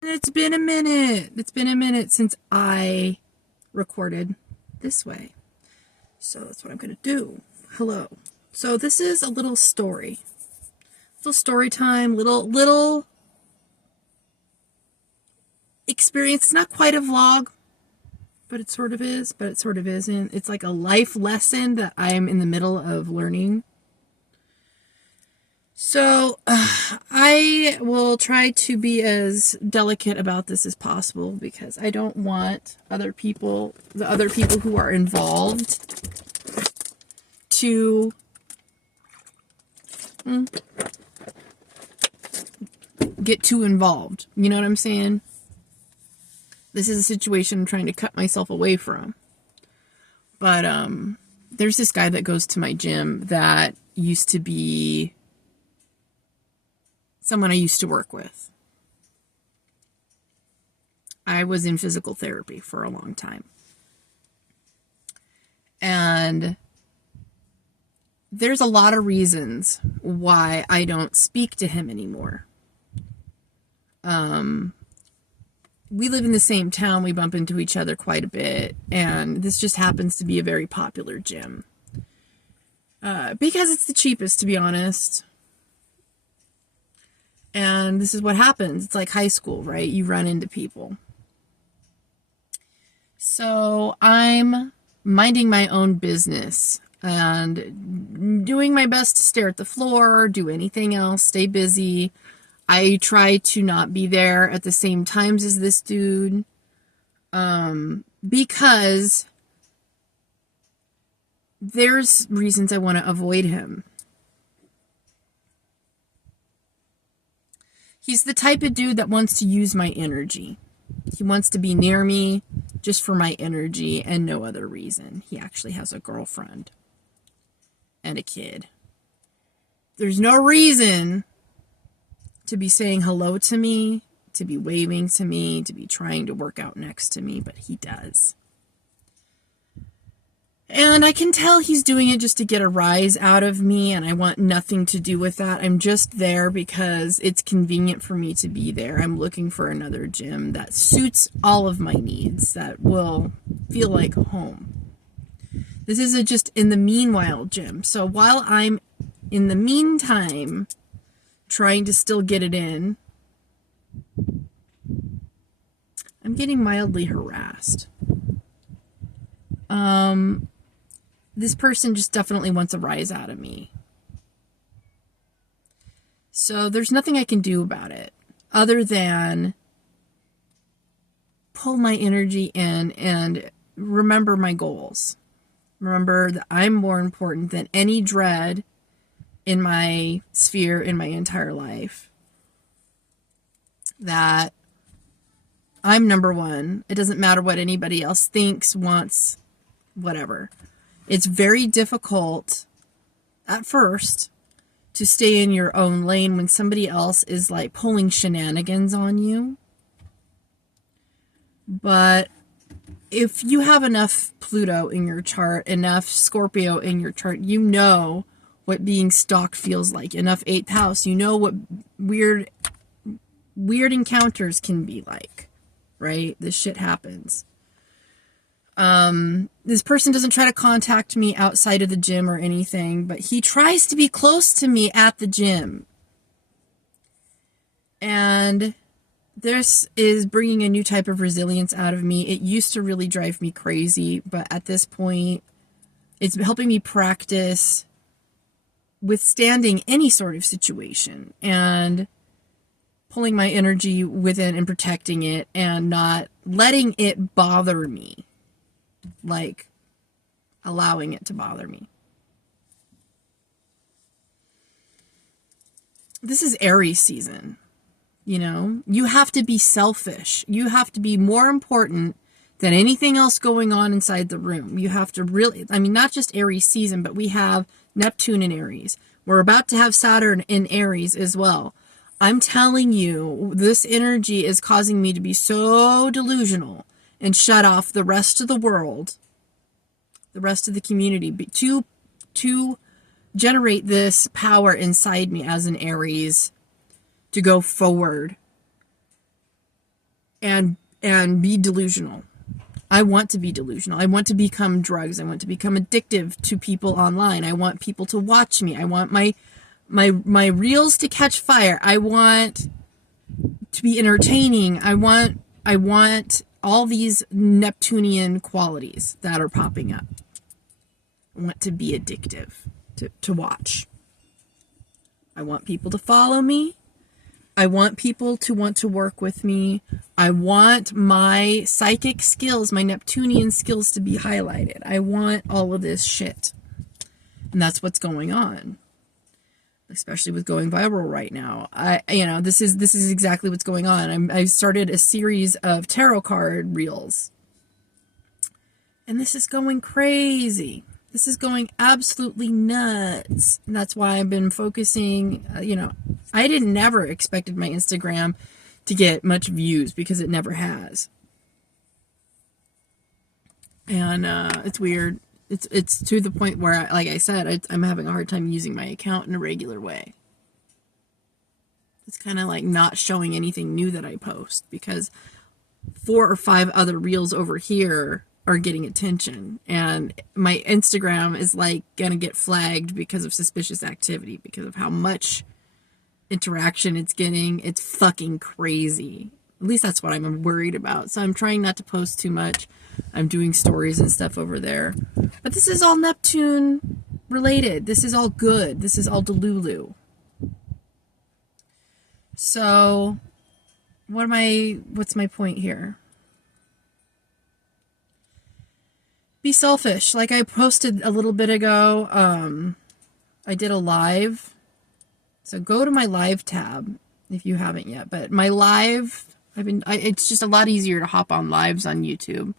It's been a minute. It's been a minute since I recorded this way. So that's what I'm going to do. Hello. So this is a little story. Little story time, little experience. It's not quite a vlog, but it sort of is, but it sort of isn't. It's like a life lesson that I'm in the middle of learning. So I will try to be as delicate about this as possible because I don't want the other people who are involved to get too involved. You know what I'm saying? This is a situation I'm trying to cut myself away from. But there's this guy that goes to my gym that used to be someone I used to work with. I was in physical therapy for a long time. And there's a lot of reasons why I don't speak to him anymore. We live in the same town. We bump into each other quite a bit. And this just happens to be a very popular gym. Because it's the cheapest, to be honest. And this is what happens. It's like high school, right? You run into people. So I'm minding my own business and doing my best to stare at the floor, do anything else, stay busy. I try to not be there at the same times as this dude, because there's reasons I want to avoid him. He's the type of dude that wants to use my energy. He wants to be near me just for my energy and no other reason. He actually has a girlfriend and a kid. There's no reason to be saying hello to me, to be waving to me, to be trying to work out next to me, but he does. And I can tell he's doing it just to get a rise out of me, and I want nothing to do with that. I'm just there because it's convenient for me to be there. I'm looking for another gym that suits all of my needs, that will feel like home. This is a just in the meanwhile gym. So while I'm in the meantime trying to still get it in, I'm getting mildly harassed. This person just definitely wants a rise out of me. So there's nothing I can do about it other than pull my energy in and remember my goals. Remember that I'm more important than any dread in my sphere, in my entire life. That I'm number one. It doesn't matter what anybody else thinks, wants, whatever. It's very difficult at first to stay in your own lane when somebody else is like pulling shenanigans on you. But if you have enough Pluto in your chart, enough Scorpio in your chart, you know what being stalked feels like. Enough 8th house, you know what weird encounters can be like, right? This shit happens. This person doesn't try to contact me outside of the gym or anything, but he tries to be close to me at the gym. And this is bringing a new type of resilience out of me. It used to really drive me crazy, but at this point, it's helping me practice withstanding any sort of situation and pulling my energy within and protecting it and not letting it bother me. Like allowing it to bother me. This is Aries season. You know, you have to be selfish. You have to be more important than anything else going on inside the room. You have to really, I mean, not just Aries season, but we have Neptune in Aries. We're about to have Saturn in Aries as well. I'm telling you, this energy is causing me to be so delusional and shut off the rest of the world, the rest of the community, to generate this power inside me as an Aries to go forward and be delusional. I want to be delusional. I want to become drugs. I want to become addictive to people online. I want people to watch me. I want my reels to catch fire. I want to be entertaining. I want all these Neptunian qualities that are popping up. I want to be addictive to watch. I want people to follow me. I want people to want to work with me. I want my psychic skills, my Neptunian skills to be highlighted. I want all of this shit. And that's what's going on. Especially with going viral right now. This is exactly what's going on. I started a series of tarot card reels. And this is going crazy. This is going absolutely nuts. And that's why I've been focusing, I never expected my Instagram to get much views because it never has. And it's weird. It's to the point where, like I said, I'm having a hard time using my account in a regular way. It's kind of like not showing anything new that I post because 4 or 5 other reels over here are getting attention, and my Instagram is like gonna get flagged because of suspicious activity, because of how much interaction it's getting. It's fucking crazy. At least that's what I'm worried about. So I'm trying not to post too much. I'm doing stories and stuff over there, but this is all Neptune related. This is all good. This is all Delulu. So what's my point here? Be selfish. Like I posted a little bit ago, I did a live. So go to my live tab if you haven't yet. But my live, it's just a lot easier to hop on lives on YouTube.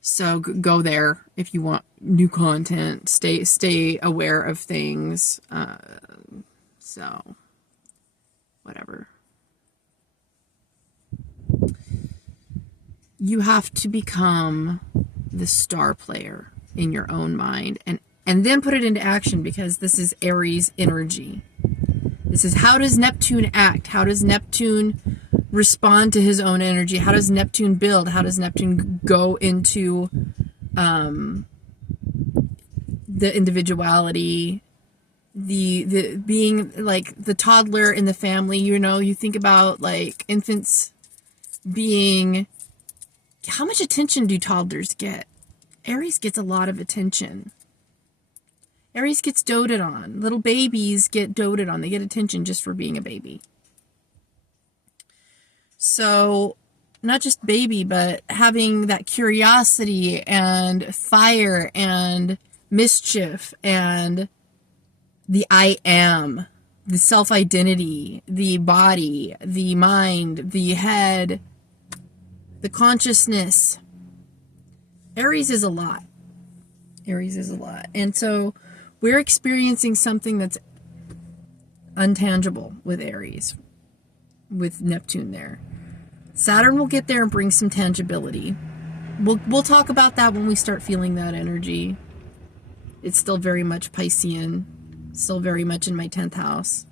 So go there if you want new content. Stay aware of things. So whatever. You have to become the star player in your own mind and then put it into action, because this is Aries energy. This is, how does Neptune act? How does Neptune respond to his own energy? How does Neptune build? How does Neptune go into the individuality, the being like the toddler in the family? You think about like infants being, how much attention do toddlers get? Aries gets a lot of attention. Aries gets doted on. Little babies get doted on. They get attention just for being a baby. So, not just baby, but having that curiosity and fire and mischief and the I am, the self-identity, the body, the mind, the head, the consciousness. Aries is a lot. Aries is a lot. And so we're experiencing something that's untangible with Aries, with Neptune there. Saturn will get there and bring some tangibility. We'll talk about that when we start feeling that energy. It's still very much Piscean, still very much in my 10th house.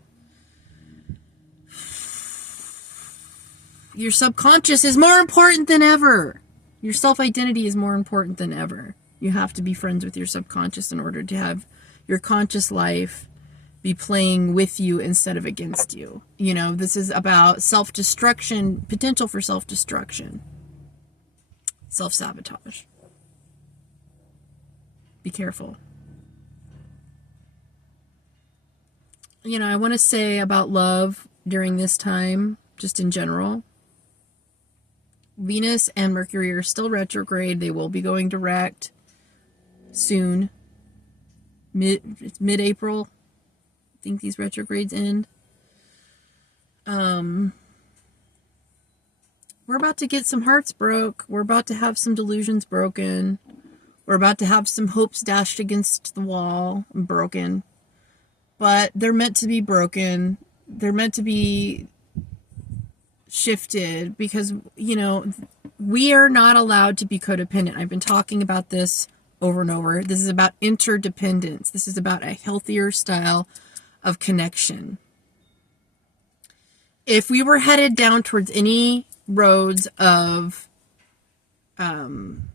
Your subconscious is more important than ever. Your self-identity is more important than ever. You have to be friends with your subconscious in order to have your conscious life be playing with you instead of against you. This is about self-destruction, potential for self-destruction, self-sabotage. Be careful. I want to say about love during this time, just in general. Venus and Mercury are still retrograde. They will be going direct soon. It's mid-April. I think these retrogrades end. We're about to get some hearts broke. We're about to have some delusions broken. We're about to have some hopes dashed against the wall and broken. But they're meant to be broken. They're meant to be shifted because, we are not allowed to be codependent. I've been talking about this over and over. This is about interdependence. This is about a healthier style of connection. If we were headed down towards any roads of any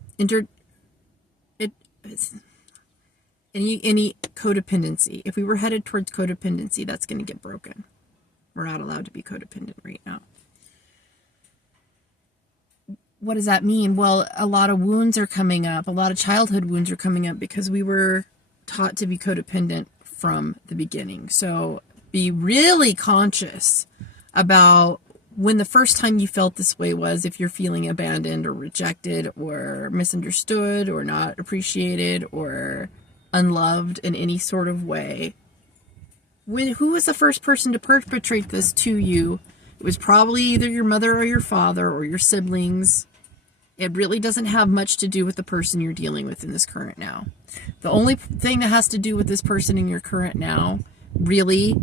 codependency. If we were headed towards codependency, that's going to get broken. We're not allowed to be codependent right now. What does that mean? Well, a lot of wounds are coming up. A lot of childhood wounds are coming up because we were taught to be codependent from the beginning. So be really conscious about when the first time you felt this way was, if you're feeling abandoned or rejected or misunderstood or not appreciated or unloved in any sort of way. Who was the first person to perpetrate this to you? It was probably either your mother or your father or your siblings. It really doesn't have much to do with the person you're dealing with in this current now. The only thing that has to do with this person in your current now really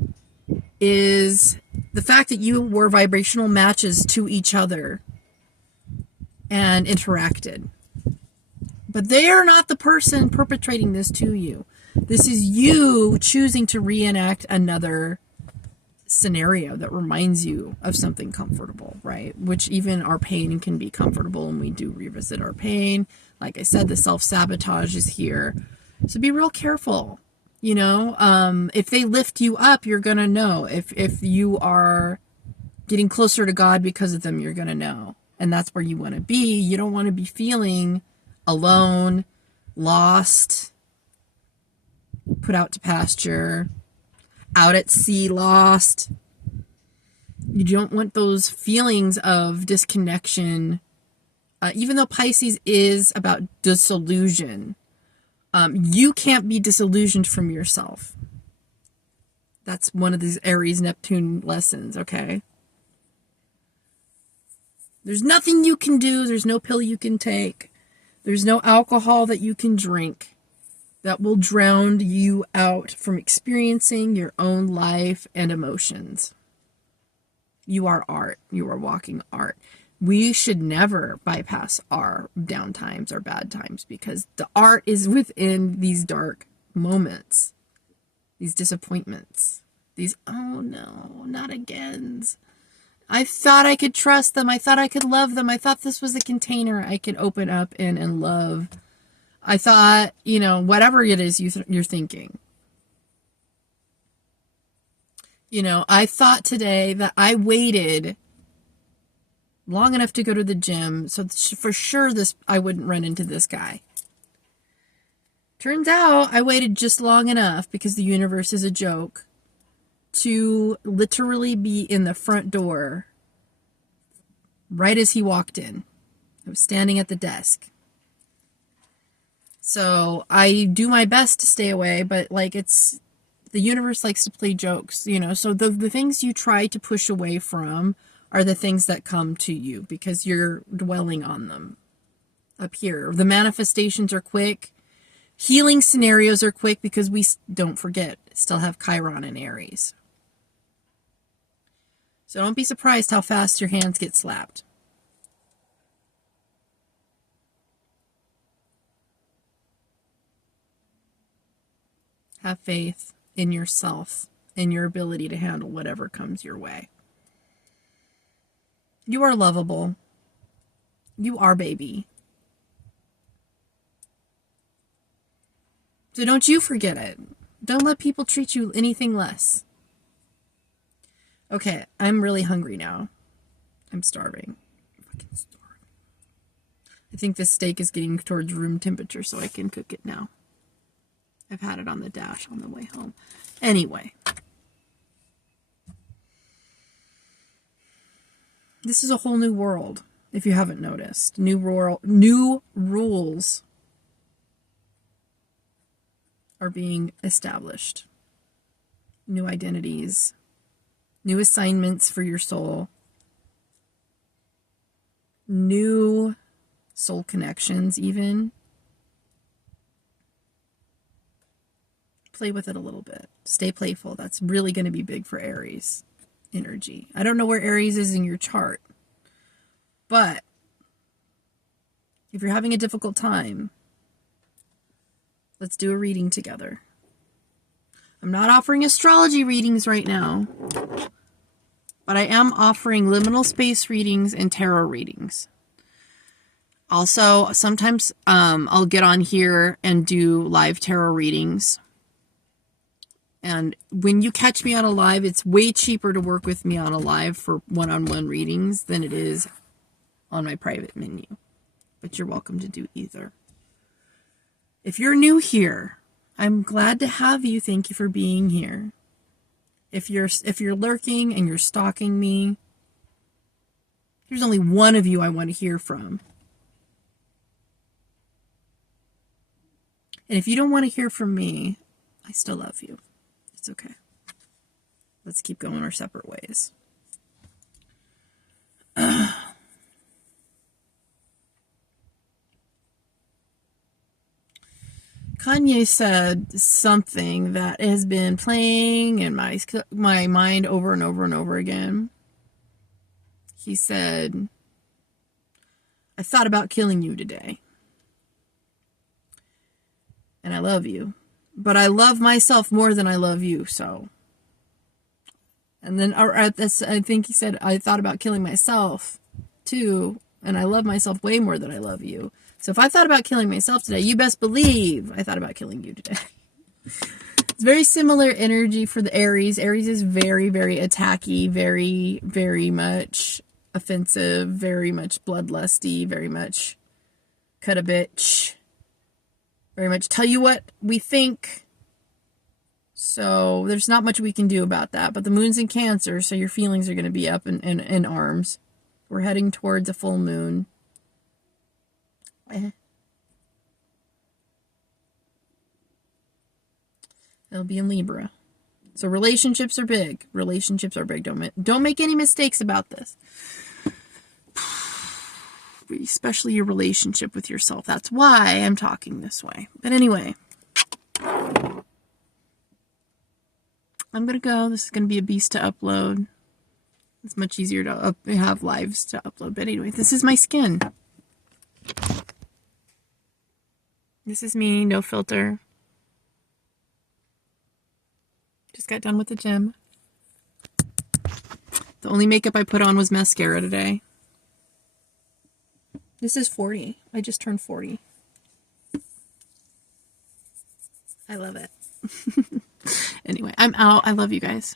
is the fact that you were vibrational matches to each other and interacted. But they are not the person perpetrating this to you. This is you choosing to reenact another scenario that reminds you of something comfortable, right? Which even our pain can be comfortable, and we do revisit our pain. Like I said, the self-sabotage is here. So be real careful. You know, if they lift you up, you're going to know. If you are getting closer to God because of them, you're going to know. And that's where you want to be. You don't want to be feeling alone, lost, put out to pasture, out at sea, lost. You don't want those feelings of disconnection. Even though Pisces is about disillusion, you can't be disillusioned from yourself. That's one of these Aries Neptune lessons, okay? There's nothing you can do. There's no pill you can take. There's no alcohol that you can drink that will drown you out from experiencing your own life and emotions. You are art. You are walking art. We should never bypass our down times or bad times, because the art is within these dark moments, these disappointments, these, oh no, not again. I thought I could trust them. I thought I could love them. I thought this was a container I could open up in and love. I thought, you know, whatever it is you're thinking. You know, I thought today that I waited long enough to go to the gym, so for sure I wouldn't run into this guy. Turns out I waited just long enough, because the universe is a joke, to literally be in the front door right as he walked in. I was standing at the desk. So I do my best to stay away, but like the universe likes to play jokes, you know, so the things you try to push away from are the things that come to you because you're dwelling on them up here. The manifestations are quick. Healing scenarios are quick because we, don't forget, still have Chiron in Aries. So don't be surprised how fast your hands get slapped. Have faith in yourself and your ability to handle whatever comes your way. You are lovable. You are baby. So don't you forget it. Don't let people treat you anything less. Okay, I'm really hungry now. I'm starving. I'm fucking starving. I think this steak is getting towards room temperature, so I can cook it now. I've had it on the dash on the way home. Anyway. This is a whole new world, if you haven't noticed. New rules are being established. New identities. New assignments for your soul. New soul connections, even. Play with it a little bit. Stay playful. That's really going to be big for Aries energy. I don't know where Aries is in your chart, but if you're having a difficult time, let's do a reading together. I'm not offering astrology readings right now. But I am offering liminal space readings and tarot readings. Also, sometimes I'll get on here and do live tarot readings. And when you catch me on a live, it's way cheaper to work with me on a live for one-on-one readings than it is on my private menu. But you're welcome to do either. If you're new here, I'm glad to have you. Thank you for being here. If you're lurking and you're stalking me, there's only one of you I want to hear from. And if you don't want to hear from me, I still love you. It's okay. Let's keep going our separate ways. Kanye said something that has been playing in my mind over and over and over again. He said, I thought about killing you today. And I love you. But I love myself more than I love you, so. And then I think he said, I thought about killing myself, too. And I love myself way more than I love you. So if I thought about killing myself today, you best believe I thought about killing you today. It's very similar energy for the Aries. Aries is very, very attacky, very, very much offensive, very much bloodlusty, very much cut a bitch. Very much tell you what we think. So there's not much we can do about that. But the moon's in Cancer, so your feelings are going to be up in arms. We're heading towards a full moon. It'll be in Libra. So relationships are big. Relationships are big. Don't make any mistakes about this. Especially your relationship with yourself. That's why I'm talking this way. But anyway, I'm going to go. This is going to be a beast to upload. It's much easier to have lives to upload. But anyway, this is my skin. This is me, no filter. Just got done with the gym. The only makeup I put on was mascara today. This is 40. I just turned 40. I love it. Anyway, I'm out. I love you guys.